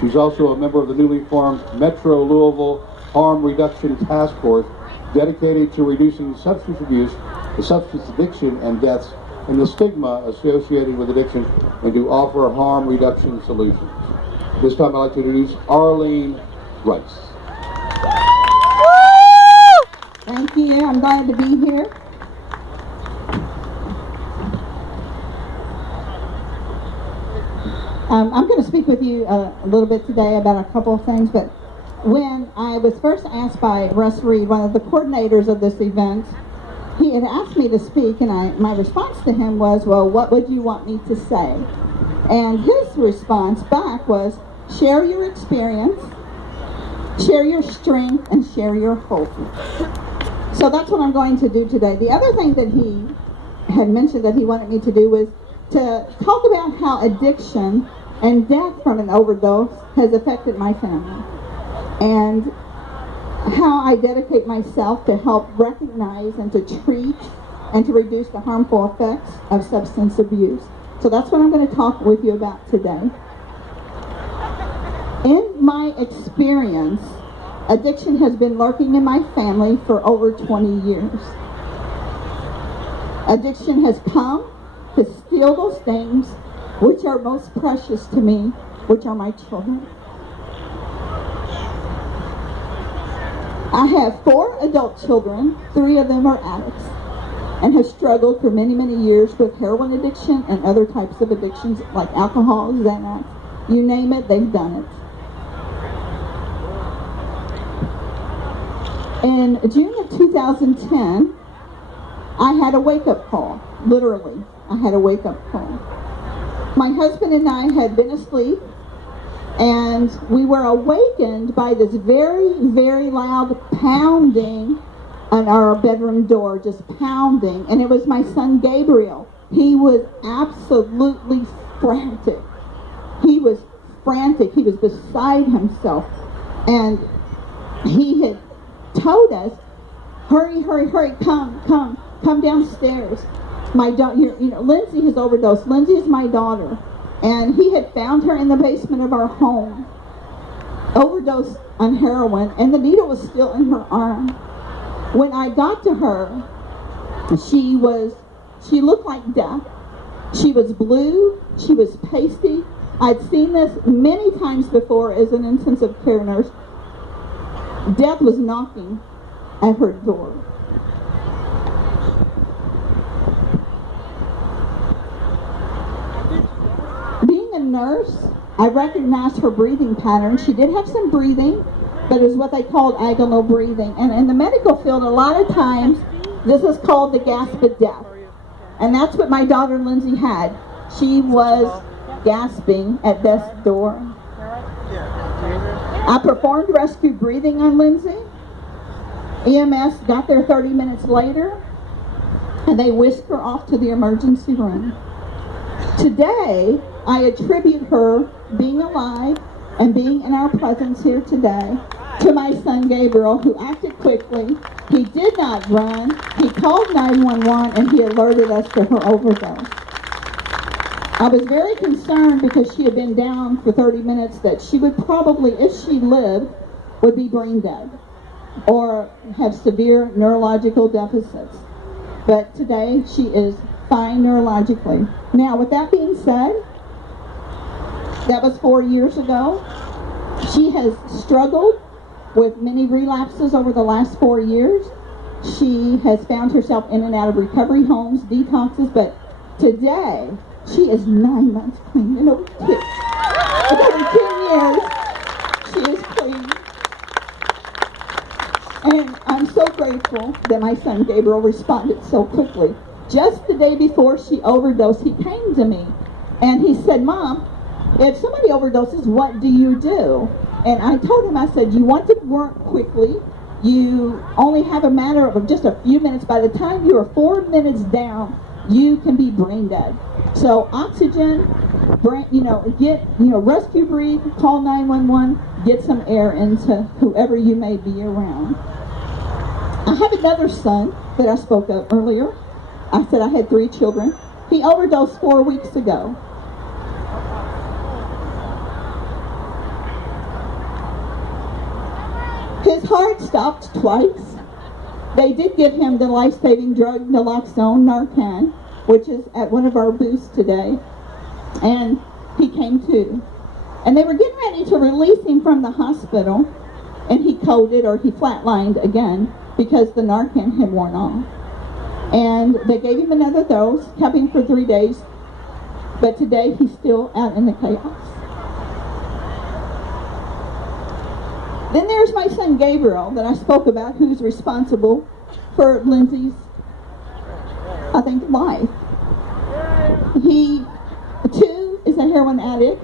She's also a member of the newly formed Metro Louisville Harm Reduction Task Force, dedicated to reducing substance abuse, the substance addiction, and deaths, and the stigma associated with addiction, and to offer harm reduction solutions. This time I'd like to introduce Arlene Rice. Thank you. I'm glad to be here. I'm going to speak with you a little bit today about a couple of things, but when I was first asked by Russ Reed, one of the coordinators of this event, he had asked me to speak, and my response to him was, well, what would you want me to say? And his response back was, share your experience, share your strength, and share your hope. So that's what I'm going to do today. The other thing that he had mentioned that he wanted me to do was to talk about how addiction and death from an overdose has affected my family, and how I dedicate myself to help recognize and to treat and to reduce the harmful effects of substance abuse. So that's what I'm going to talk with you about today. In my experience, addiction has been lurking in my family for over 20 years. Addiction has come to steal those things which are most precious to me, which are my children. I have 4 adult children, 3 of them are addicts, and have struggled for many, many years with heroin addiction and other types of addictions like alcohol, Xanax, you name it, they've done it. In June of 2010, I had a wake-up call, literally. I had a wake-up call. My husband and I had been asleep, and we were awakened by this very, very loud pounding on our bedroom door, just pounding. And it was my son Gabriel. He was absolutely frantic. He was frantic. He was beside himself. And he had told us, hurry, hurry, hurry, come downstairs. My daughter, Lindsay has overdosed. Lindsay is my daughter. And he had found her in the basement of our home, overdosed on heroin, and the needle was still in her arm. When I got to her, she looked like death. She was blue, she was pasty. I'd seen this many times before as an intensive care nurse. Death was knocking at her door. Nurse, I recognized her breathing pattern. She did have some breathing, but it was what they called agonal breathing. And in the medical field, a lot of times, this is called the gasp of death. And that's what my daughter Lindsay had. She was gasping at death's door. I performed rescue breathing on Lindsay. EMS got there 30 minutes later, and they whisked her off to the emergency room. Today, I attribute her being alive and being in our presence here today to my son Gabriel, who acted quickly. He did not run. He called 911 and he alerted us to her overdose. I was very concerned because she had been down for 30 minutes that she would probably, if she lived, would be brain dead or have severe neurological deficits. But today she is fine neurologically. Now, with that being said, that was 4 years ago. She has struggled with many relapses over the last 4 years. She has found herself in and out of recovery homes, detoxes, but today she is 9 months clean. In over 10 years, she is clean. And I'm so grateful that my son Gabriel responded so quickly. Just the day before she overdosed, he came to me and he said, Mom, if somebody overdoses, what do you do? And I told him, I said, you want to work quickly. You only have a matter of just a few minutes. By the time you are 4 minutes down, you can be brain dead. So oxygen, rescue breathe, call 911, get some air into whoever you may be around. I have another son that I spoke of earlier. I said I had 3 children. He overdosed 4 weeks ago. His heart stopped twice. They did give him the life-saving drug naloxone, Narcan, which is at one of our booths today. And he came to. And they were getting ready to release him from the hospital, and he coded, or he flatlined again, because the Narcan had worn off. And they gave him another dose, kept him for 3 days, but today he's still out in the chaos. Then there's my son Gabriel that I spoke about, who's responsible for Lindsay's, I think, life. He, too, is a heroin addict.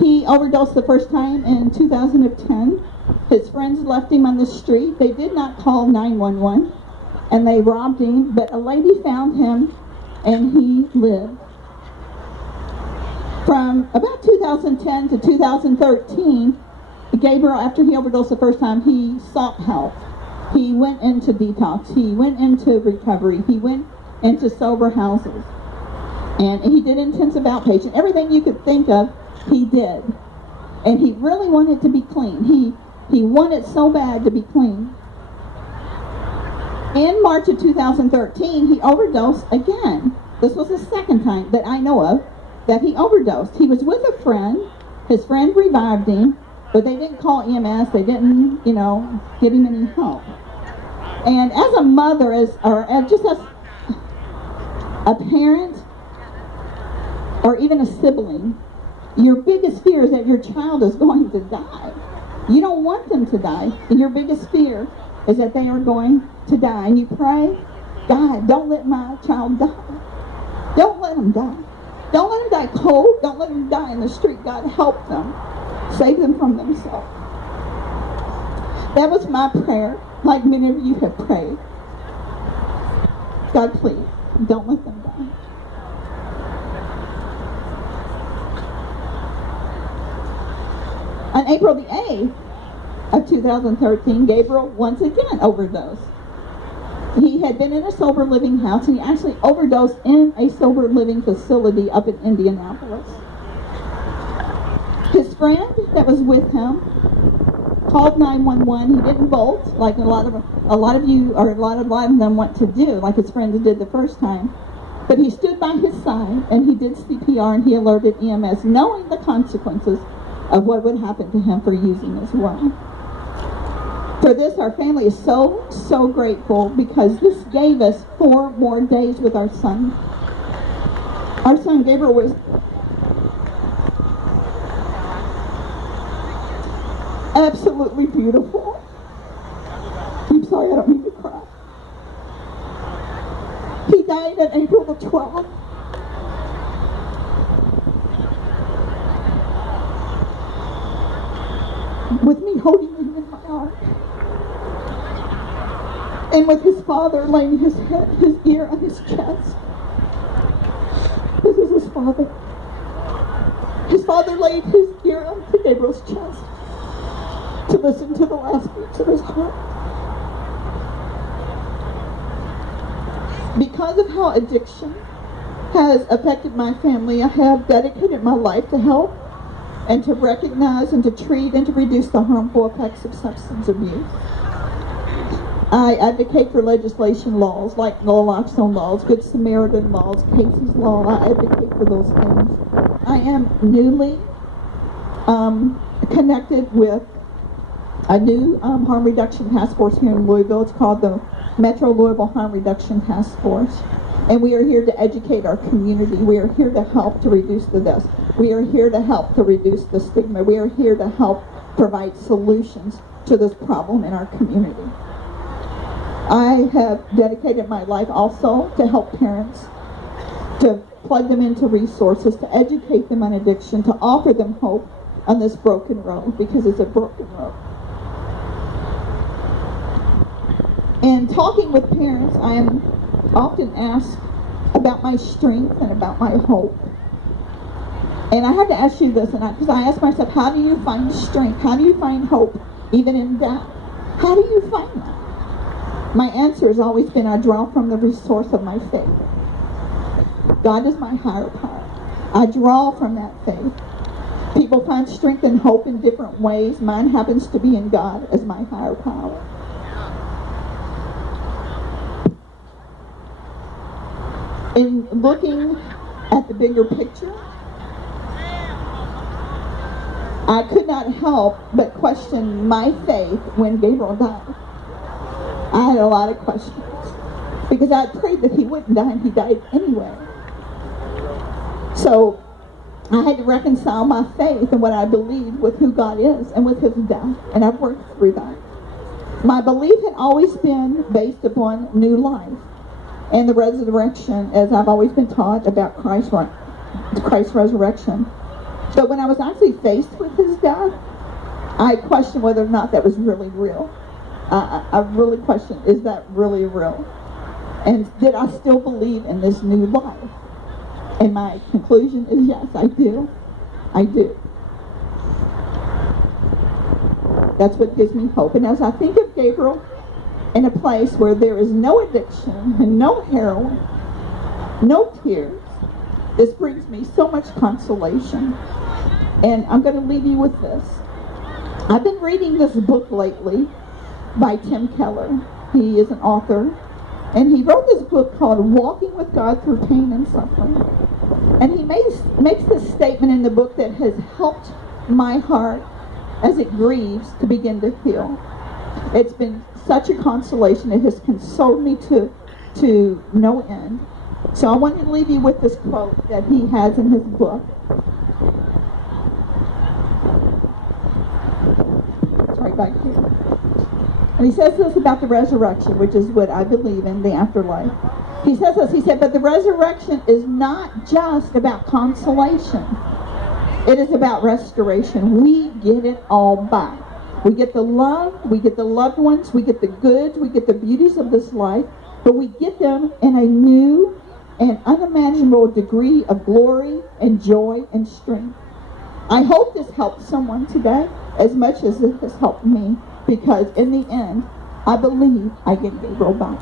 He overdosed the first time in 2010. His friends left him on the street. They did not call 911, and they robbed him, but a lady found him, and he lived. From about 2010 to 2013, Gabriel, after he overdosed the first time, he sought help. He went into detox. He went into recovery. He went into sober houses. And he did intensive outpatient. Everything you could think of, he did. And he really wanted to be clean. He wanted so bad to be clean. In March of 2013, he overdosed again. This was the second time that I know of that he overdosed. He was with a friend. His friend revived him, but they didn't call EMS. They didn't, give him any help. And as a mother, just as a parent, or even a sibling, your biggest fear is that your child is going to die. You don't want them to die. And your biggest fear is that they are going to die. And you pray, God, don't let my child die. Don't let them die. Don't let them die cold. Don't let them die in the street. God, help them. Save them from themselves. That was my prayer, like many of you have prayed. God, please, don't let them die. On April the 8th of 2013, Gabriel once again overdosed. He had been in a sober living house, and he actually overdosed in a sober living facility up in Indianapolis. His friend that was with him called 911. He didn't bolt like a lot of them want to do, like his friends did the first time. But he stood by his side, and he did CPR, and he alerted EMS, knowing the consequences of what would happen to him for using as well. For this, our family is so grateful, because this gave us 4 more days with our son. Our son Gabriel was absolutely beautiful. I'm sorry, I don't mean to cry. He died on April the 12th. With me holding him in my arms. And with his father laying his ear on his chest. This is his father. His father laid his ear onto Gabriel's chest to listen to the last beats of his heart. Because of how addiction has affected my family, I have dedicated my life to help and to recognize and to treat and to reduce the harmful effects of substance abuse. I advocate for legislation laws like naloxone laws, Good Samaritan laws, Casey's law. I advocate for those things. I am newly connected with a new harm reduction task force here in Louisville. It's called the Metro Louisville Harm Reduction Task Force. And we are here to educate our community. We are here to help to reduce the deaths. We are here to help to reduce the stigma. We are here to help provide solutions to this problem in our community. I have dedicated my life also to help parents, to plug them into resources, to educate them on addiction, to offer them hope on this broken road, because it's a broken road. In talking with parents, I am often asked about my strength and about my hope. And I had to ask you this, because I asked myself, how do you find strength? How do you find hope, even in doubt? How do you find that? My answer has always been, I draw from the resource of my faith. God is my higher power. I draw from that faith. People find strength and hope in different ways. Mine happens to be in God as my higher power. In looking at the bigger picture, I could not help but question my faith when Gabriel died. I had a lot of questions because I had prayed that he wouldn't die, and he died anyway. So I had to reconcile my faith and what I believed with who God is and with his death, and I've worked through that. My belief had always been based upon new life and the resurrection, as I've always been taught about Christ's resurrection. But when I was actually faced with his death, I questioned whether or not that was really real. I really questioned, is that really real? And did I still believe in this new life? And my conclusion is yes, I do. I do. That's what gives me hope. And as I think of Gabriel in a place where there is no addiction and no heroin, no tears, this brings me so much consolation. And I'm going to leave you with this. I've been reading this book lately by Tim Keller. He is an author. And he wrote this book called Walking with God Through Pain and Suffering. And he makes this statement in the book that has helped my heart as it grieves to begin to heal. It's been such a consolation. It has consoled me to no end. So I want to leave you with this quote that he has in his book. It's right back here. And he says this about the resurrection, which is what I believe in, the afterlife. He says this, he said, but the resurrection is not just about consolation. It is about restoration. We get it all back. We get the love, we get the loved ones, we get the goods, we get the beauties of this life, but we get them in a new and unimaginable degree of glory and joy and strength. I hope this helps someone today as much as it has helped me, because in the end, I believe I get Gabriel back.